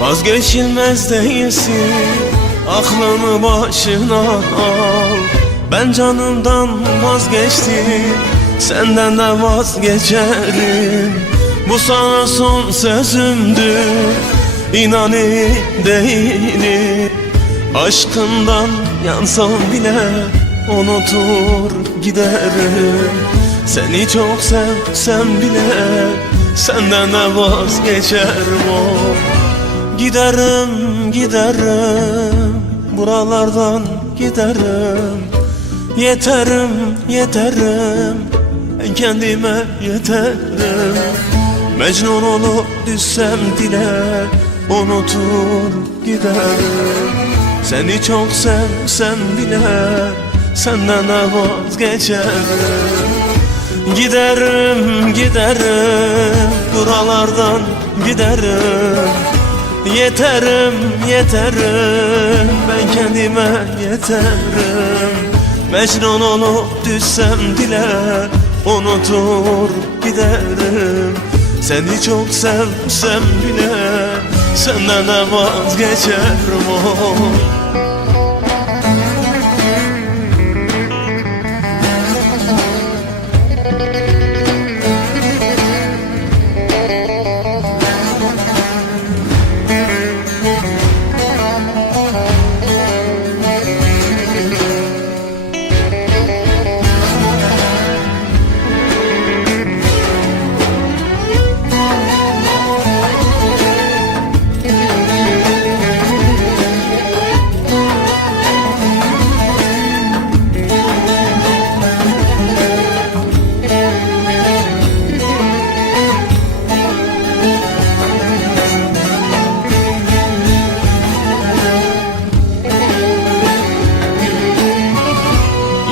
Vazgeçilmez değilsin, aklını başına al. Ben canımdan vazgeçtim, senden de vazgeçerim. Bu sana son sözümdür, inan iyi değilim. Aşkından yansam bile unutur giderim. Seni çok sevsem bile senden de vazgeçerim. Giderim, giderim, buralardan giderim. Yeterim, yeterim, ben kendime yeterim. Mecnun olup düşsem dile unutur giderim. Seni çok sevsem bile senden de vazgeçerim. Giderim, giderim, buralardan giderim. Yeterim, yeterim, ben kendime yeterim. Mecnun olup düşsem dile unutur giderim. Seni çok sevsem bile senden de vazgeçerim.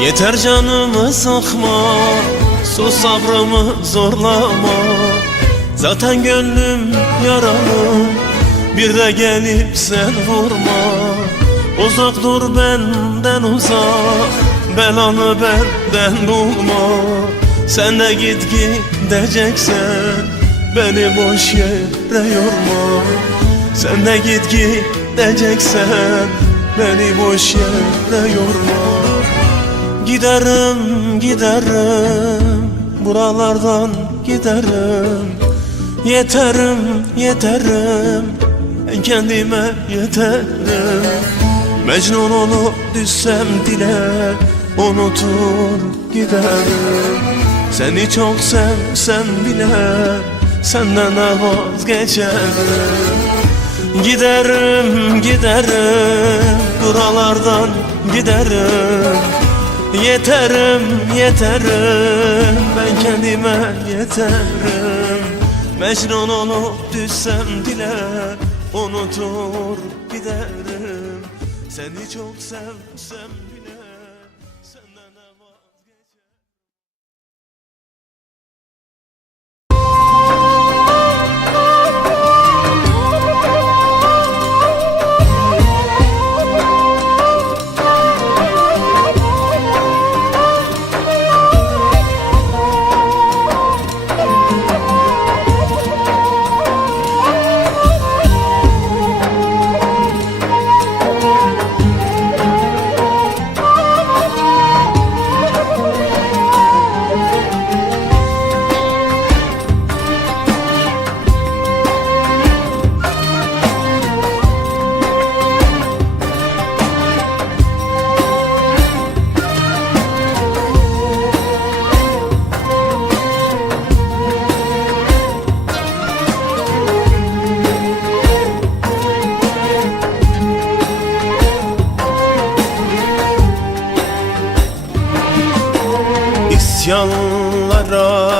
Yeter canımı sıkma, sus sabrımı zorlama. Zaten gönlüm yaralı, bir de gelip sen vurma. Uzak dur benden uzak, belanı benden bulma. Sen de git gideceksen, beni boş yere yorma. Sen de git gideceksen, beni boş yere yorma. Giderim, giderim, buralardan giderim. Yeterim, yeterim, ben kendime yeterim. Mecnun olup düşsem dile unutur giderim. Seni çok sevsem bile senden de vazgeçerim. Giderim, giderim, buralardan giderim. Yeterim, yeterim, ben kendime yeterim. Mecnun olup düşsem dile unutur giderim. Seni çok sevsem bile senden de vazgeçerim.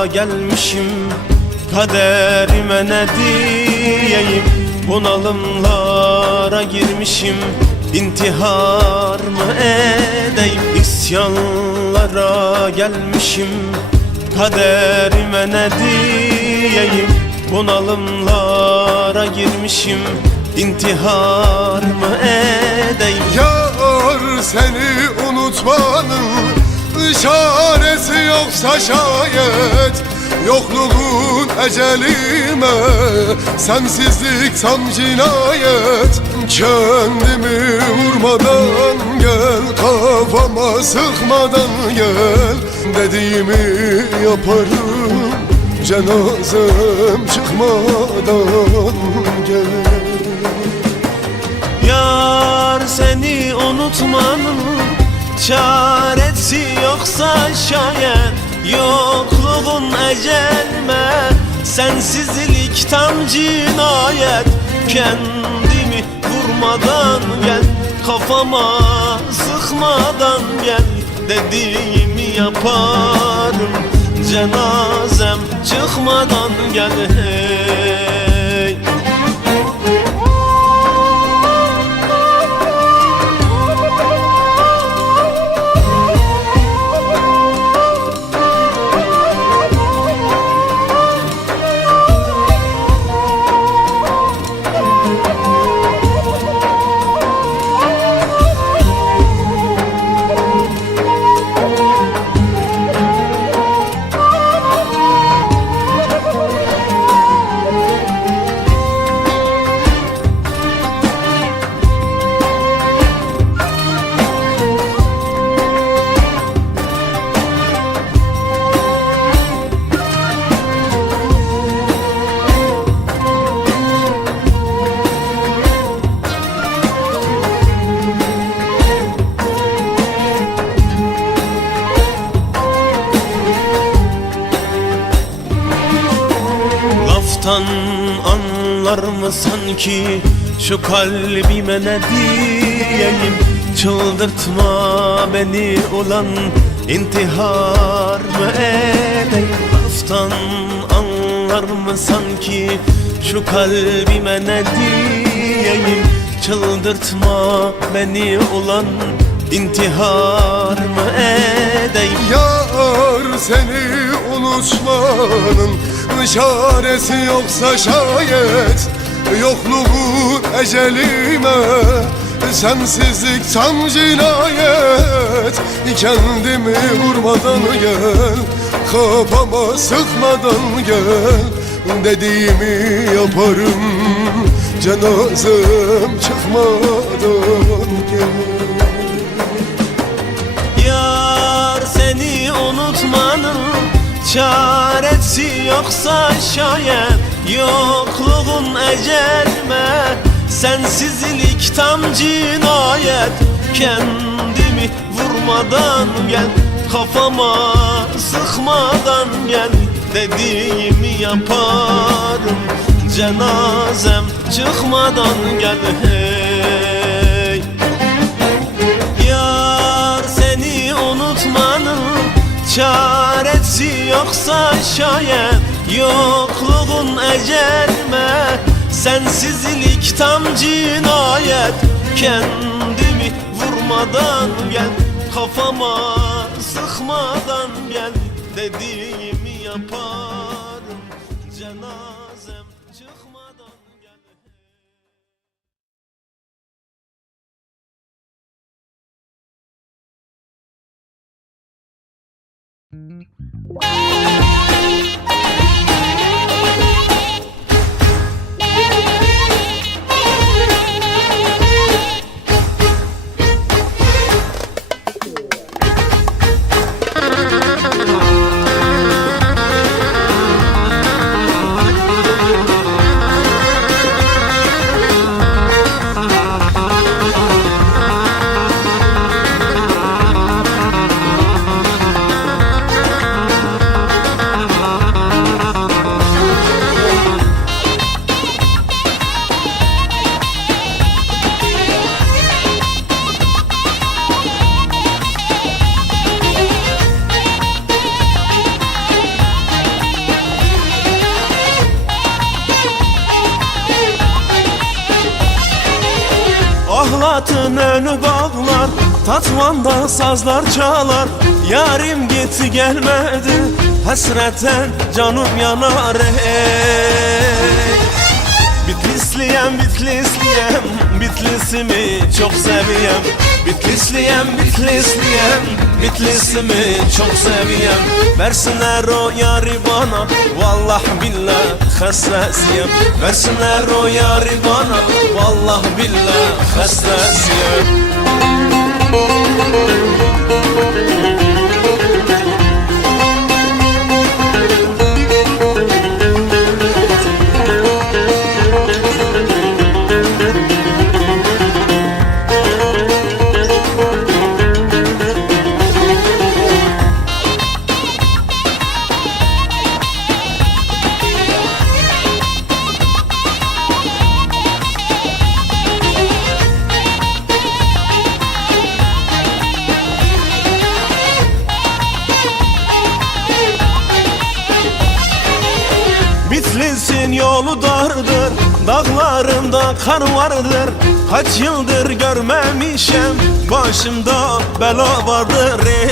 gelmişim, kaderime ne diyeyim? Bunalımlara girmişim, intihar mı edeyim? İsyanlara gelmişim, kaderime ne diyeyim? Bunalımlara girmişim, intihar mı edeyim? Yar seni unutmanın işareti yoksa şayet, yokluğun ecelime, sensizlik tam cinayet. Kendimi vurmadan gel, kafama sıkmadan gel, dediğimi yaparım, cenazem çıkmadan gel. Yar seni unutmanın çaresi yoksa şayet, yokluğun ecelme, sensizlik tam cinayet. Kendimi vurmadan gel, kafama sıkmadan gel, dediğimi yaparım, cenazem çıkmadan gel. Hey. Laftan anlar mı sanki şu kalbime ne diyeyim? Çıldırtma beni ulan, intihar mı edeyim? Laftan anlar mı sanki şu kalbime ne diyeyim? Çıldırtma beni ulan, intihar mı edeyim? Yar seni unutmanın çaresi yoksa şayet, yokluğun ecelime, sensizlik tam cinayet. Kendimi vurmadan gel, kafama sıkmadan gel, dediğimi yaparım, cenazem çıkmadan gel. Yar seni unutmanın çaresi yoksa şayet, yokluğun ecelme, sensizlik tam cinayet. Kendimi vurmadan gel, kafama sıkmadan gel, dediğimi yaparım, cenazem çıkmadan gel. Hey. Yar seni unutmanın çaresi yoksa şayet, yokluğun ecelme, sensizlik tam cinayet. Kendimi vurmadan gel, kafama sıkmadan gel, dediğimi yaparım, cenazem çıkmadan gel. Polat'ın önü bağlar, Tatvan'da sazlar çalar. Yarim gitti gelmedi, hasretten canım yanar ey. Bitlisliyem, Bitlisliyem, Bitlisimi çok seviyem. Bitlisliyem, Bitlisliyem, Bitlisimi çok seviyem. Versinler o yari bana, vallah billah hastasıyım. Versinler o yari bana, vallah billah hastasıyım. Bitlis'in yolu dardır, dağlarında kar vardır. Kaç yıldır görmemişem, başımda bela vardır ey.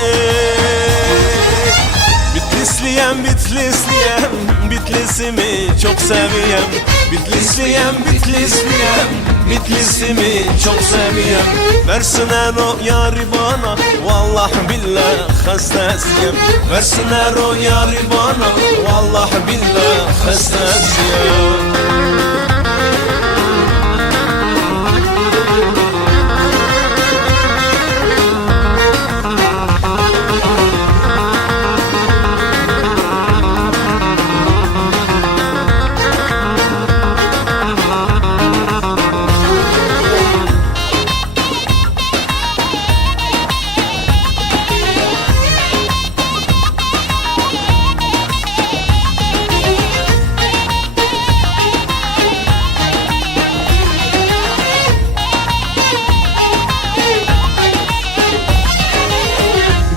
Bitlisliyem, Bitlisliyem, Bitlisimi çok seviyem. Bitlisliyem, Bitlisliyem, Bitlisimi çok seviyem. Versinler o yari bana, vallah billah hastasıyım. Versinler o yari bana, vallah billah hastasıyım.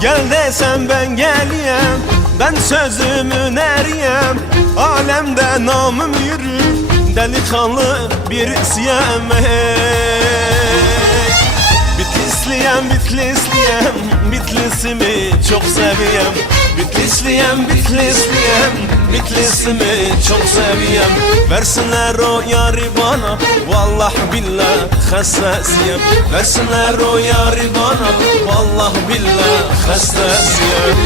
Gel desem ben geliyem, ben sözümün eriyem. Alemde namım yürür, delikanlı birisiyem hey. Bitlisliyem, Bitlisliyem, Bitlisimi çok seviyem. Bitlisliyem, Bitlisliyem, Bitlisimi çok seviyem. Versinler o yari bana, vallah billah hastasıyım. Versinler o yari bana, vallah billah hastasıyım.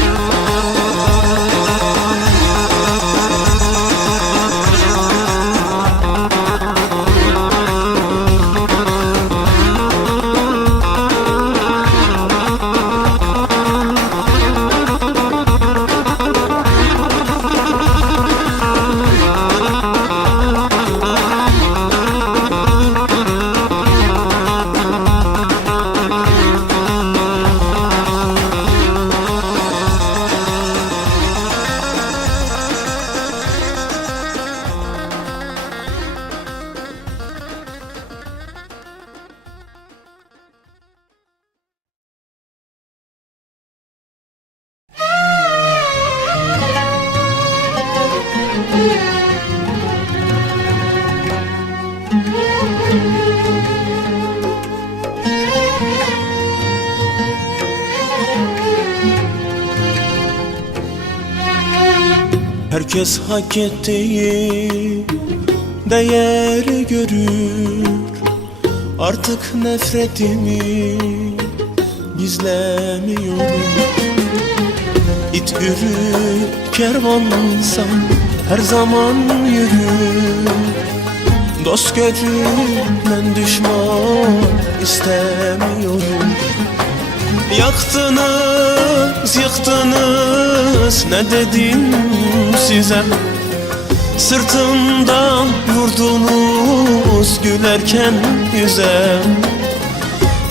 Herkes hak ettiği değeri görür. Artık nefretimi gizlemiyorum. İt yürür kervansam her zaman yürür. Dost gözünden düşman istemiyorum. Yaktınız, yıktınız, ne dedim size? Sırtımdan vurdunuz gülerken yüze.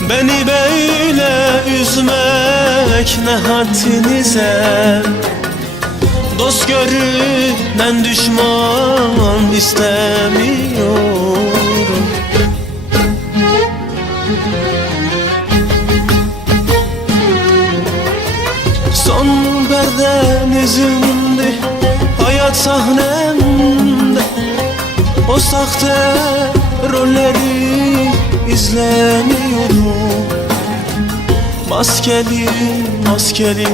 Beni böyle üzmek ne haddinize? Dost görünen düşman istemiyorum. Son perdenizimdi hayat sahnemde. O sahte rolleri izleniyorum. Maskeli maskeli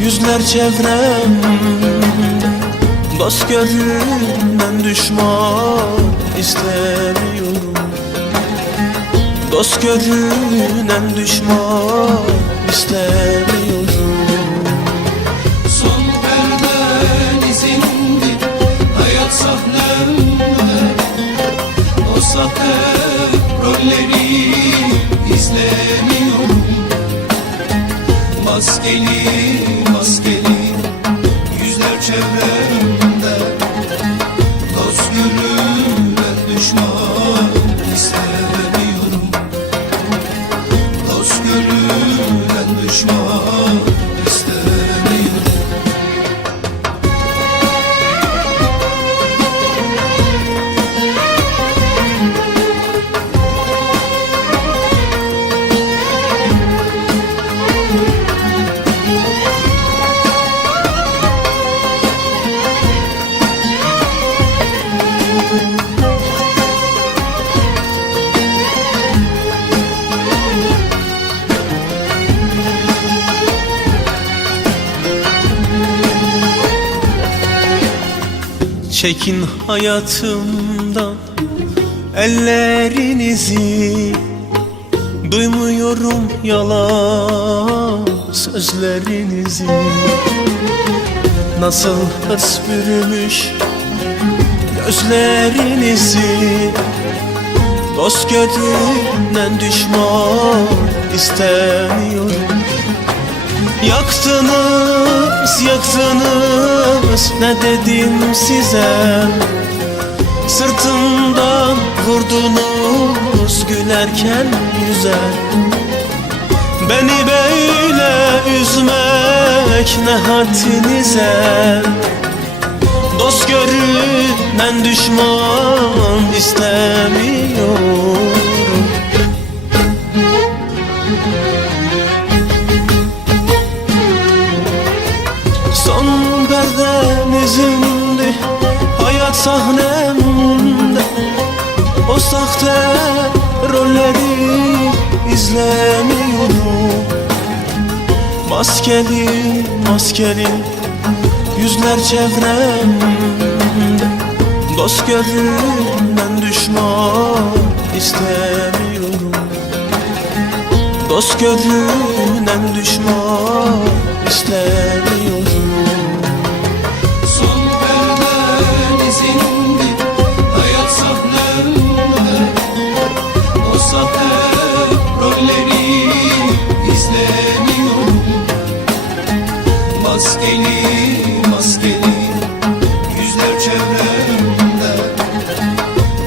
yüzler çevremde, dost görünen düşman istemiyorum. Dost görünen düşman istemiyorum. Son perden izindi hayat sahnemde, o sahte rolleri izlemiyorum. Maskeli maskeli yüzler çevremde, dost görünen düşman istemiyorum. Dost görünen düşman istemiyorum. Çekin hayatımdan ellerinizi, duymuyorum yalan sözlerinizi. Nasıl hırs bürümüş gözlerinizi, dost görünen düşman istemiyorum. Yaktınız, yaktınız, ne dedim size? Sırtımdan vurdunuz gülerken yüze. Beni böyle üzmek ne haddinize? Dost görünen düşman istemiyorum. Son perden izindi hayat sahnemde, o sahte rolleri izlemiyorum. Maskeli maskeli yüzler çevremde, dost görünen düşman istemiyorum. Dost görünen düşman istemiyorum. Son perden izindi hayat sahnemde, o sahte rolleri izlemiyorum. Maskeli maskeli yüzler çevremde,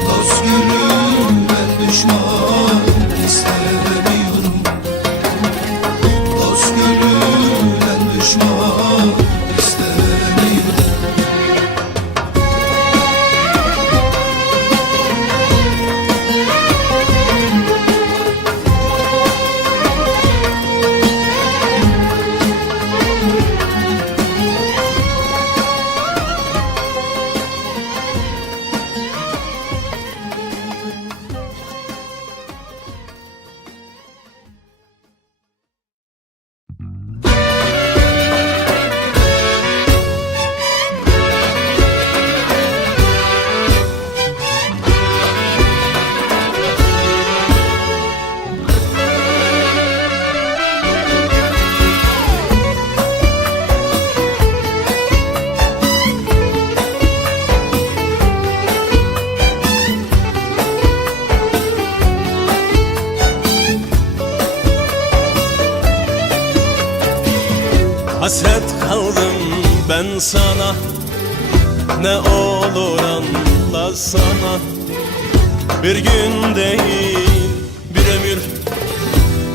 dost görünen düşman istemiyorum. Dost görünen düşman istemiyorum. Hasret kaldım ben sana, ne olur anlasana. Bir gün değil bir ömür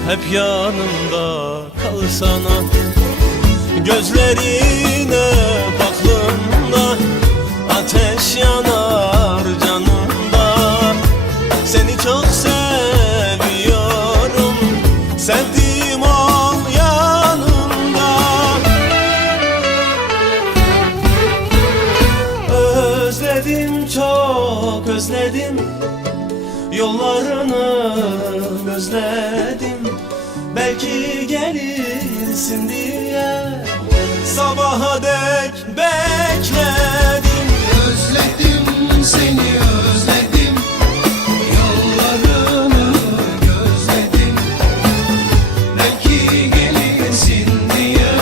hep yanımda kalsana. Gözlerine baktığımda ateş yanar canımda. Seni çok seviyorum, sevdiğim ol yanımda. Özledim, çok özledim Yollarını özledim, belki gelirsin diye sabaha dek bekledim. Özledim seni özledim, yollarını gözledim, belki gelirsin diye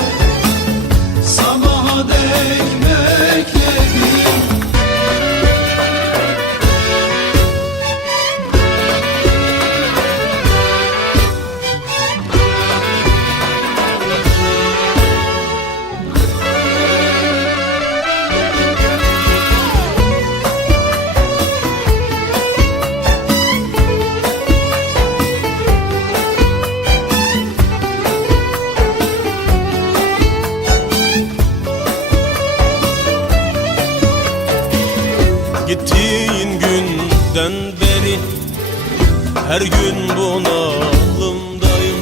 sabaha dek bekledim. Gittiğin günden beri her gün bunalımdayım.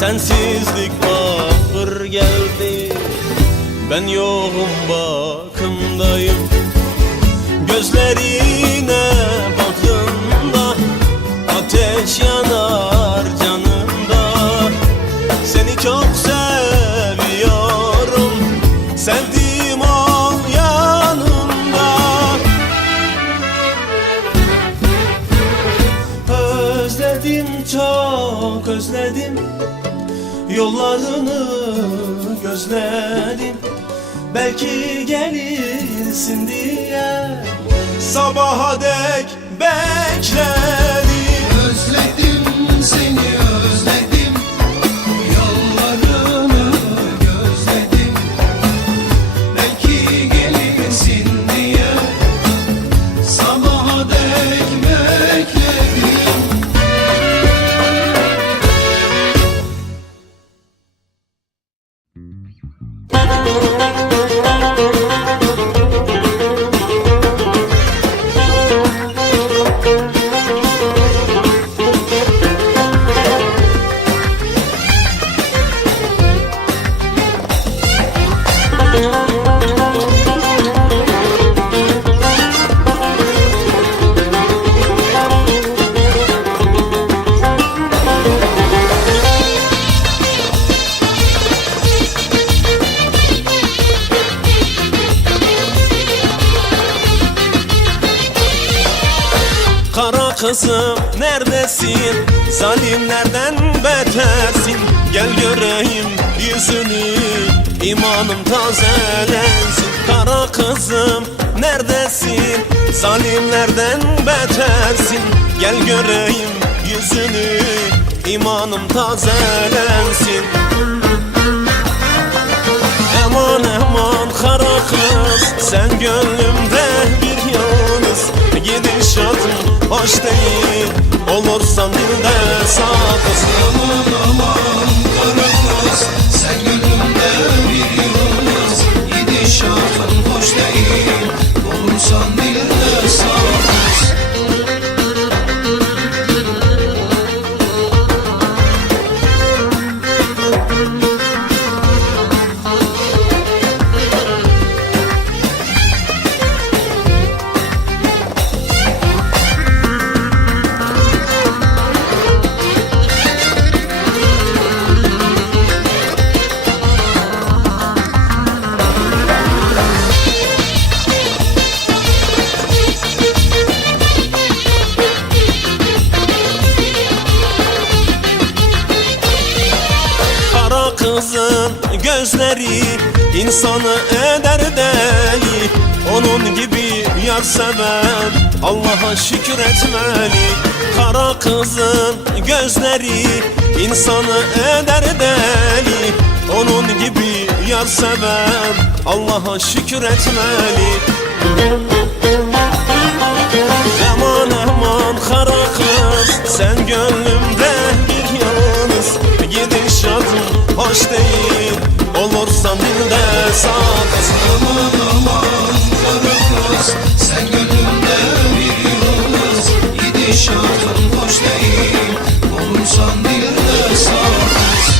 Sensizlik ağır geldi, ben yoğun bakımdayım. Gözlerine baktığımda ateş yanar canımda. Seni çok seviyorum, sevdiğim ol yanımda. Özledim, çok özledim, yollarını gözledim, belki gelirsin diye sabaha dek bekledim. Özledim seni özledim, yollarını gözledim, belki gelirsin diye sabaha dek bekledim. Kara kızım neredesin? Zalimlerden betersin. Gel göreyim yüzünü, imanım tazelensin. Kara kızım neredesin? Zalimlerden betersin. Gel göreyim yüzünü, imanım tazelensin. Aman aman kara kız, sen gönlümde bir yalnız. Gidişatın hoş değil, olursan dilde sakız. Aman aman kara kız, sen gönlümde bir yıldız. Gidişatın hoş değil, olursan dilde sakız. Kızın gözleri insanı eder deli. Onun gibi yar seven Allah'a şükür etmeli. Kara kızın gözleri insanı eder deli. Onun gibi yar seven Allah'a şükür etmeli. Aman aman kara kız, sen gönlümde bir yalnız. Gidişatın hoş değil, olursan dilde sakız. Aman aman kara kız, sen gönlümde bir yıldız. Gidişatın hoş değil, olursan dilde sakız.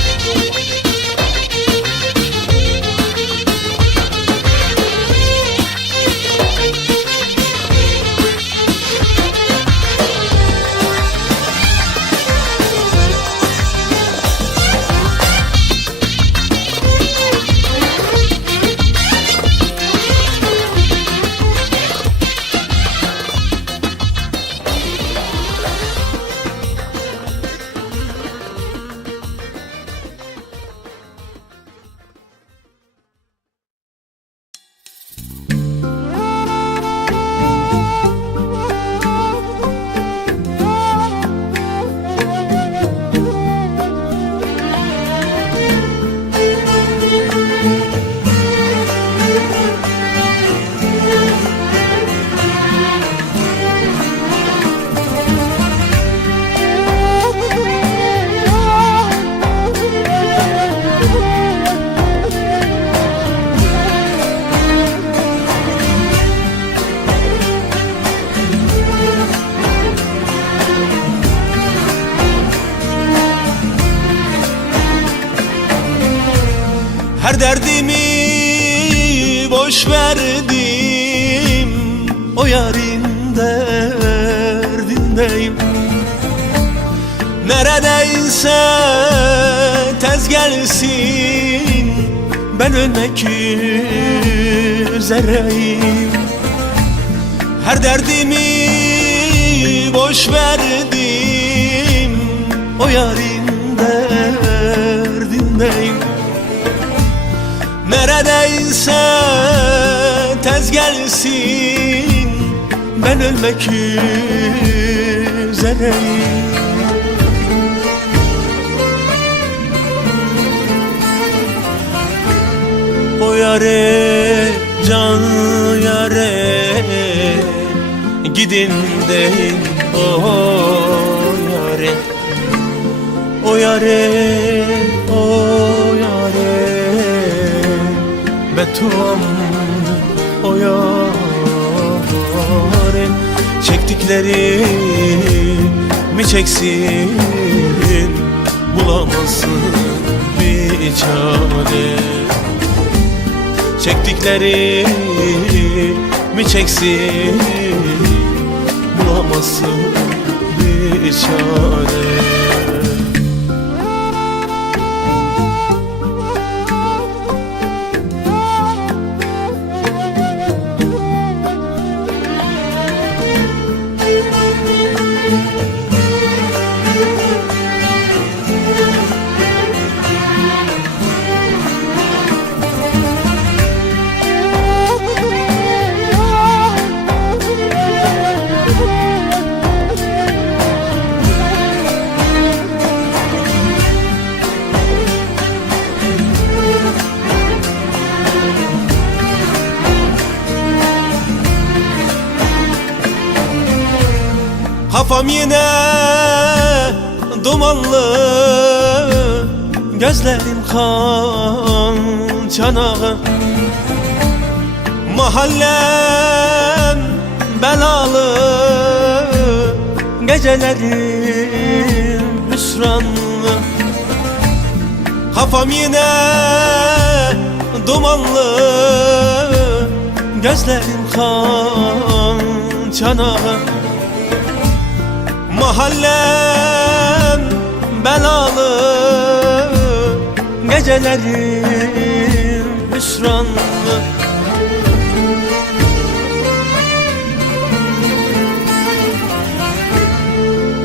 Her derdimi boş verdim, o yarın derdindeyim. Neredeyse tez gelsin, ben ölmek üzereyim. Her derdimi boş verdim, o yarın derdindeyim. Neredeyse tez gelsin, ben ölmek üzereyim. O yare, can yare, gidin deyin o yare. O yare, o yare, betuamdı o yare. Çektikleri mi çeksin, bulamazsın bir çare. Çektikleri mi çeksin, bulamazsın bir çare. Kafam yine dumanlı, gözlerim kan çanağı. Mahallem belalı, gecelerim hüsranlı. Kafam yine dumanlı, gözlerim kan çanağı. Mahallem belalı, gecelerim hüsranlı.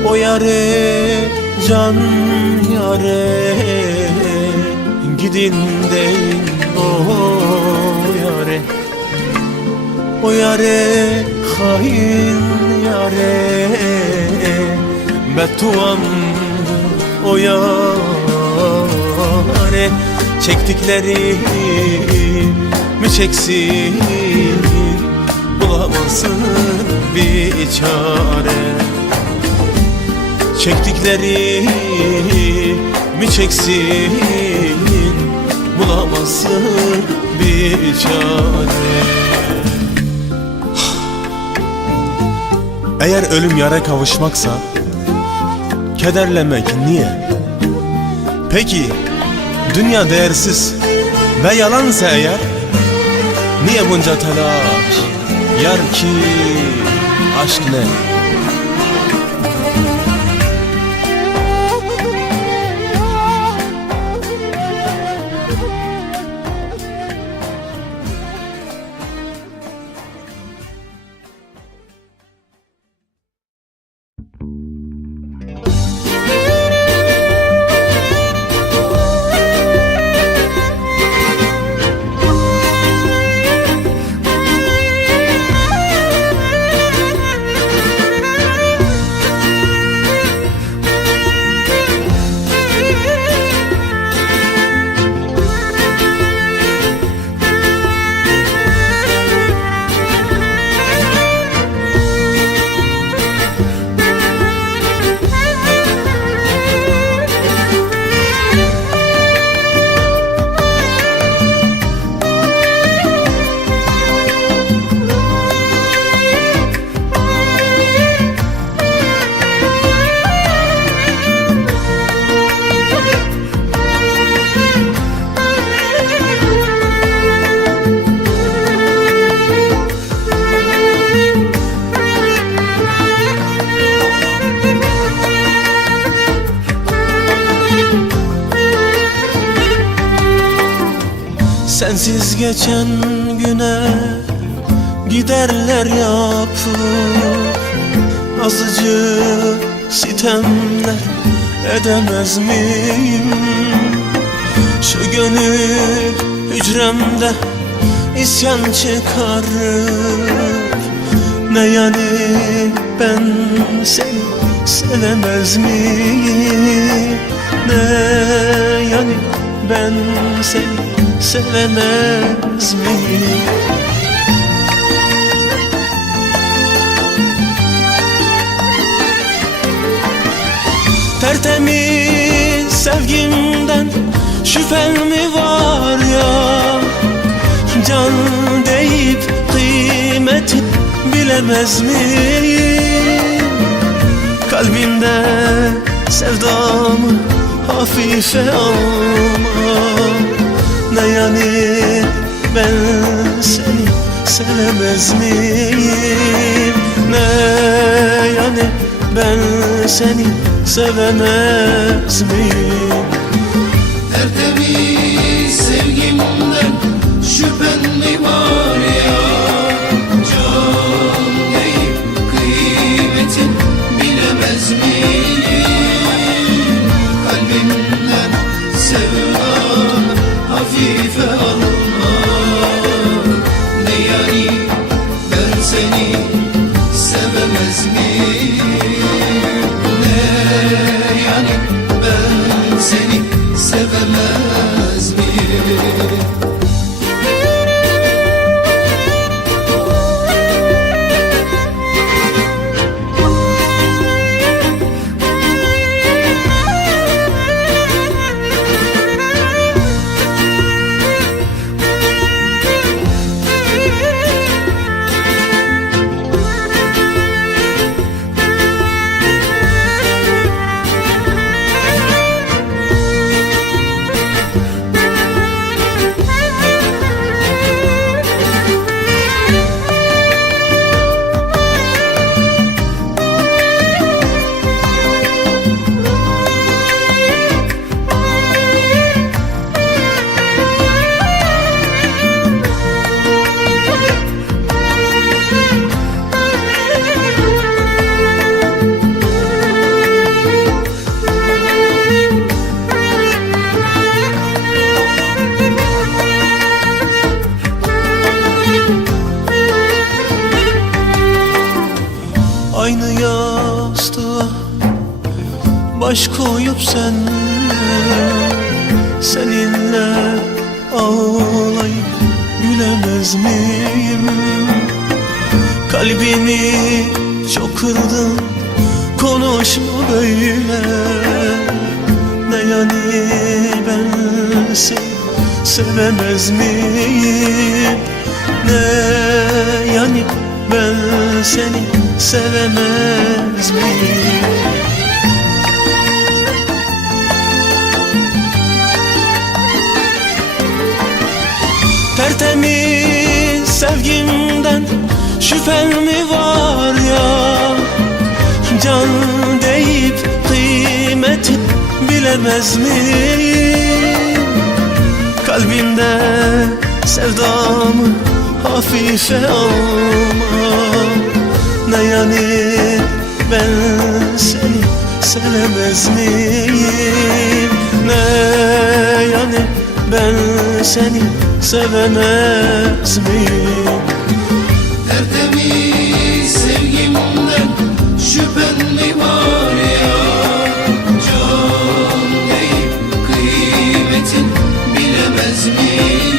O yare, can yare, gidin deyin o yare. O yare, hain yare, betuamdı o yare. Çektikleri mi çeksin, bulamazsın bir çare. Çektikleri mi çeksin, bulamazsın bir çare. Eğer ölüm yara kavuşmaksa, kederlenmek niye? Peki dünya değersiz ve yalansa eğer, niye bunca telaş? Yar ki aşk ne? Sensiz geçen güne giderler yapıp azıcık sitemler edemez miyim? Şu gönül hücremde isyan çıkarır. Ne yani ben seni sevemez miyim? Ne yani ben seni sevemez miyim? Tertemiz sevgimden şüphen mi var ya? Can deyip kıymeti bilemez miyim? Kalbimde sevdamı hafife alma. Ne yani ben seni sevemez miyim? Ne yani ben seni sevemez miyim? Tertemiz sevgimden şüphen mi var ya? Can deyip kıymetin bilemez miyim? Kalbimden sevdan hafife alma. Ne yani ben seni sevemez miyim? Ne yani ben seni sevemez miyim? Aynı yastığa baş koyup seninle ağlayıp gülemez miyim? Kalbimi çok kırdın, konuşma böyle. Ne yani ben seni sevemez miyim? Ne yani ben seni sevemez miyim? Tertemiz sevgimden şüphen mi var ya? Can deyip kıymeti bilemez miyim? Kalbimde sevdamı hafife alma. Ne yani ben seni sevemez miyim? Ne yani ben seni sevemez miyim? Tertemiz sevgimden şüphen mi var ya? Can deyip kıymetin bilemez miyim?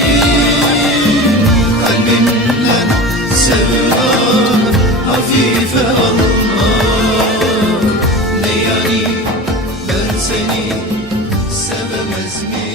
Kalbimden sevdan hafife alma. Ne yani ben seni sevemez miyim?